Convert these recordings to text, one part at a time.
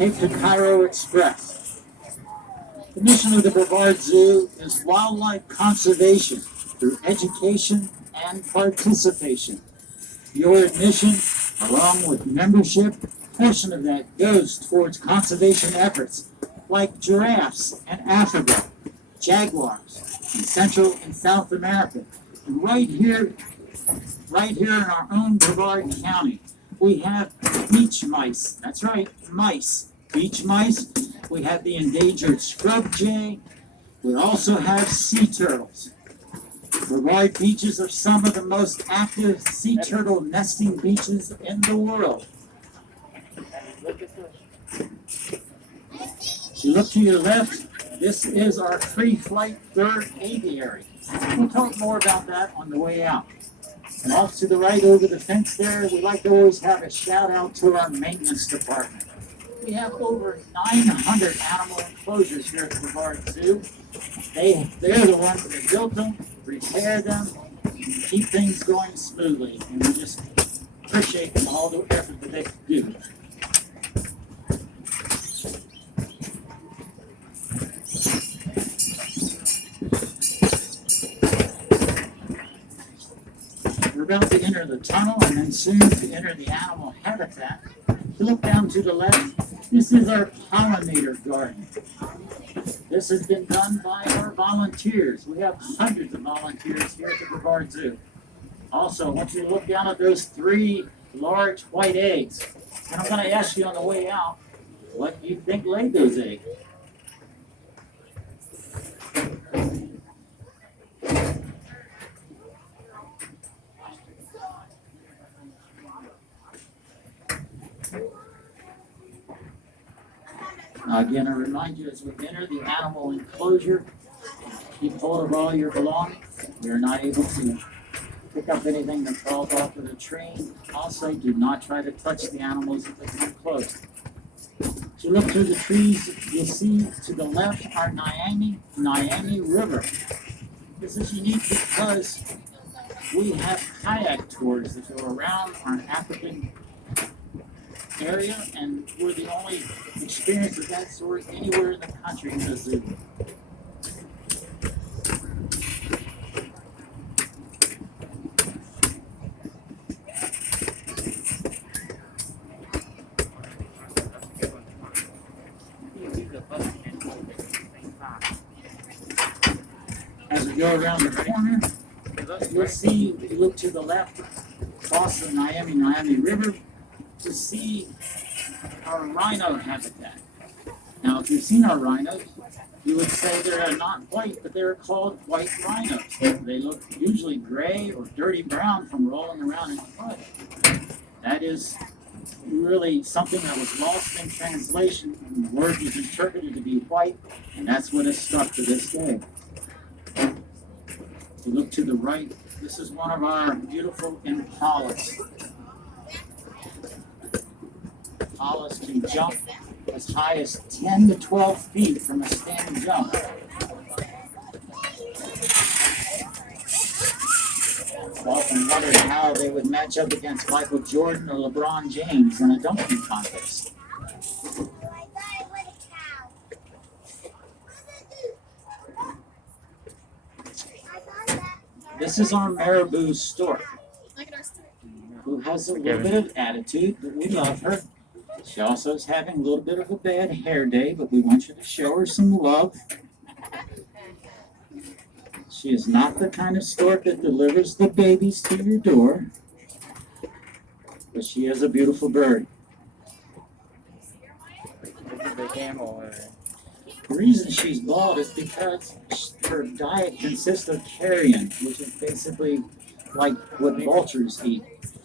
Cape to Cairo Express. The mission of the Brevard Zoo is wildlife conservation through education and participation. Your admission, along with membership, a portion of that goes towards conservation efforts like giraffes in Africa, jaguars in Central and South America. And right here in our own Brevard County, we have beach mice. That's right, mice. Beach mice. We have the endangered scrub jay. We also have sea turtles. Brevard beaches are some of the most active sea turtle nesting beaches in the world. If you look to your left, this is our free flight bird aviary. We'll talk more about that on the way out. And off to the right over the fence there, we like to always have a shout out to our maintenance department. We have over 900 animal enclosures here at the Brevard Zoo. They're the ones that built them, repair them, keep things going smoothly. And we just appreciate them all the effort that they do. We're about to enter the tunnel and then soon to enter the animal habitat. If you look down to the left, this is our pollinator garden. This has been done by our volunteers. We have hundreds of volunteers here at the Brevard Zoo. Also, I want you to look down at those 3 large white eggs. And I'm going to ask you on the way out, what do you think laid those eggs? Again, I remind you as we enter the animal enclosure, keep hold of all your belongings. You're not able to pick up anything that falls off of the train. Also, do not try to touch the animals if they come close. As you look through the trees, you'll see to the left our Miami River. This is unique because we have kayak tours that go around our African area, and we're the only experience of that sort anywhere in the country in the zoo. As we go around the corner, you'll see, if you look to the left, across the Miami River, to see our rhino habitat. Now, if you've seen our rhinos, you would say they're not white, but they're called white rhinos. They look usually gray or dirty brown from rolling around in the mud. That is really something that was lost in translation, and the word was interpreted to be white, and that's what has stuck to this day. If you look to the right, this is one of our beautiful impalas. Impalas can jump as high as 10 to 12 feet from a standing jump. I've often wondered how they would match up against Michael Jordan or LeBron James in a dunking contest. This is our marabou stork, who has a little bit of attitude, but we love her. She also is having a little bit of a bad hair day, but we want you to show her some love. She is not the kind of stork that delivers the babies to your door, but she is a beautiful bird. The reason she's bald is because her diet consists of carrion, which is basically like what vultures eat.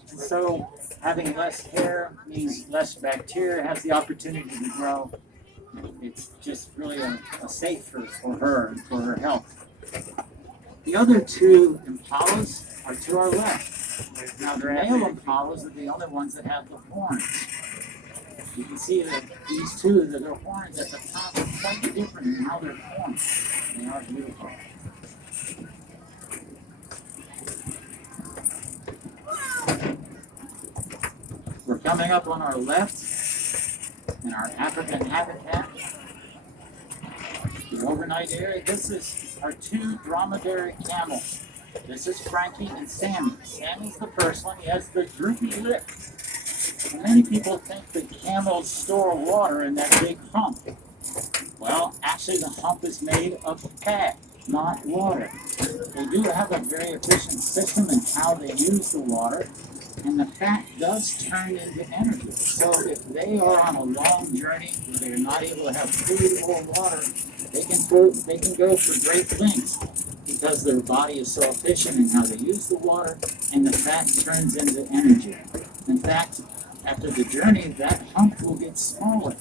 And so having less hair means less bacteria has the opportunity to grow. It's just really a safer for her and for her health. The other 2 impalas are to our left. Now the male impalas are the only ones that have the horns. You can see that these 2, that their horns at the top are slightly different in how they're formed. They are beautiful. We're coming up on our left. in our African habitat, the overnight area. This is our two dromedary camels. This is Frankie and Sammy. Sammy's the first one. He has the droopy lip. And many people think that camels store water in that big hump. Well, actually the hump is made of fat, not water. They do have a very efficient system in how they use the water, and the fat does turn into energy. So if they are on a long journey where they're not able to have food or water, they can go for great things because their body is so efficient in how they use the water, and the fat turns into energy. In fact, after the journey, that hump will get smaller,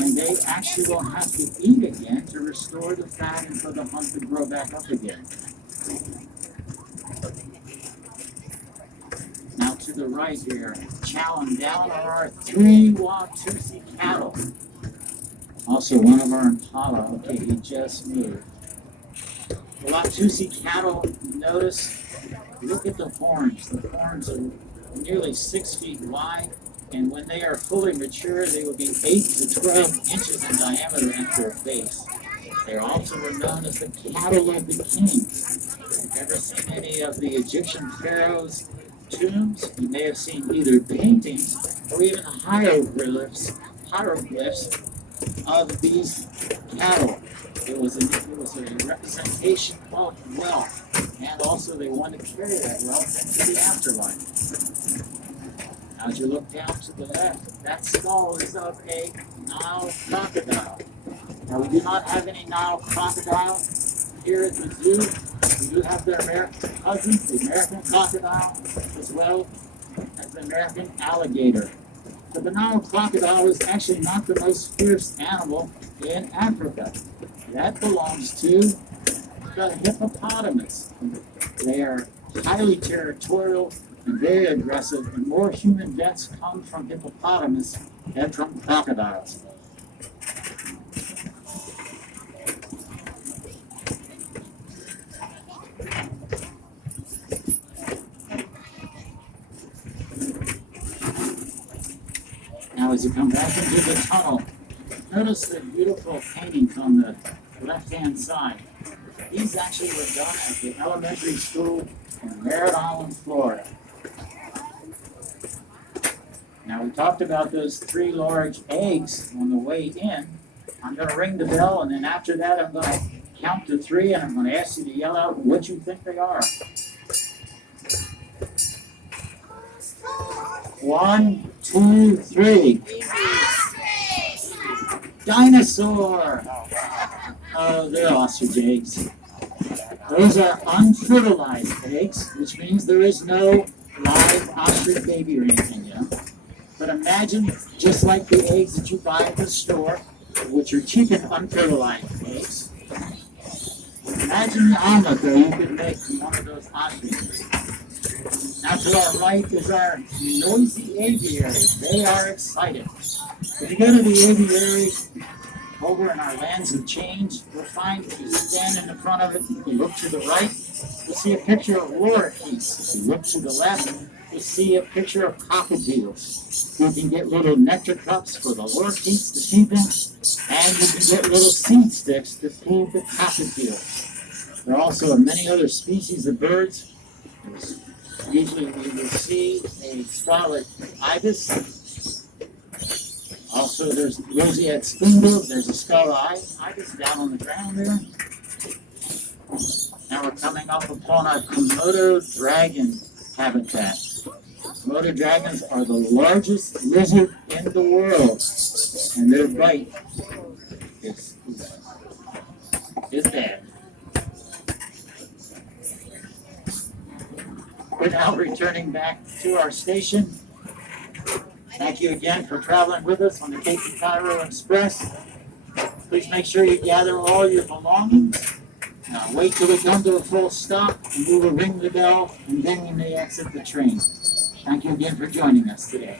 and they actually will have to eat again to restore the fat and for the hump to grow back up again. Now to the right here, chowing down are our three Watusi cattle. Also one of our Impala. Okay, he just moved. The Watusi cattle, notice, look at the horns. The horns are nearly 6 feet wide, and when they are fully mature, they will be 8 to 12 inches in diameter at their base. They also were known as the cattle of the kings. If you've ever seen any of the Egyptian pharaohs' tombs, you may have seen either paintings or even hieroglyphs of these cattle. It was a representation of wealth, and also they wanted to carry that wealth into the afterlife. Now, as you look down to the left, that skull is of a Nile crocodile. Now, we do not have any Nile crocodile here at the zoo. We do have their American cousins, the American crocodile, as well as the American alligator. But the Nile crocodile is actually not the most fierce animal in Africa. That belongs to the hippopotamus. They are highly territorial and very aggressive, and more human deaths come from hippopotamus than from crocodiles. Now as you come back into the tunnel, notice the beautiful paintings on the left-hand side. These actually were done at the elementary school in Merritt Island, Florida. Now we talked about those 3 large eggs on the way in. I'm going to ring the bell, and then after that I'm going to count to 3, and I'm going to ask you to yell out what you think they are. 1, 2, 3. Dinosaur! Oh, they're ostrich eggs. Those are unfertilized eggs, which means there is no live ostrich baby or anything yet. But imagine, just like the eggs that you buy at the store, which are cheap and unfertilized eggs, imagine the omelet that you could make from one of those ostriches. Now to our right is our noisy aviary. They are excited. If you go to the aviary over in our lands of change, you'll find if you stand in the front of it, you look to the right, you'll see a picture of lorikeets. If you look to the left, you'll see a picture of cockatiels. You can get little nectar cups for the lorikeets to feed them, and you can get little seed sticks to feed the cockatiels. There are also many other species of birds. Usually we will see a scarlet ibis. Also there's roseate spoonbill. There's a scarlet ibis down on the ground there. Now we're coming up upon our Komodo dragon habitat. Komodo dragons are the largest lizard in the world, and their bite is bad. We're now returning back to our station. Thank you again for traveling with us on the Cape to Cairo Express. Please make sure you gather all your belongings. Now wait till we come to a full stop, and we will ring the bell, and then you may exit the train. Thank you again for joining us today.